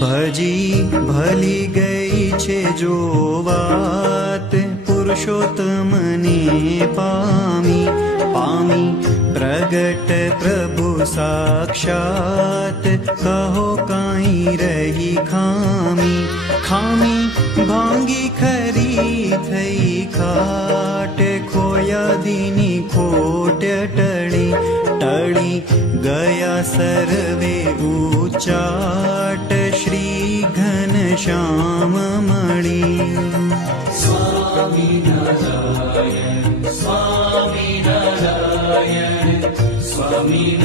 ભજી ભલી ગઈ છે જો વાત, પુરુષોત્તમને પામી પામી પ્રગટ પ્રભુ સાક્ષાત, કહો કાંઈ રહી ખામી ખામી, ભાંગી ખરી થઈ ખાટ, ખોયા દીની ખોટ ટળી ટળી ગયા સર્વે ઉચાટ, શ્રી ઘનશ્યામ મળી. સ્વામિનારાયણ સ્વામિનારાયણ સ્વામિનારાયણ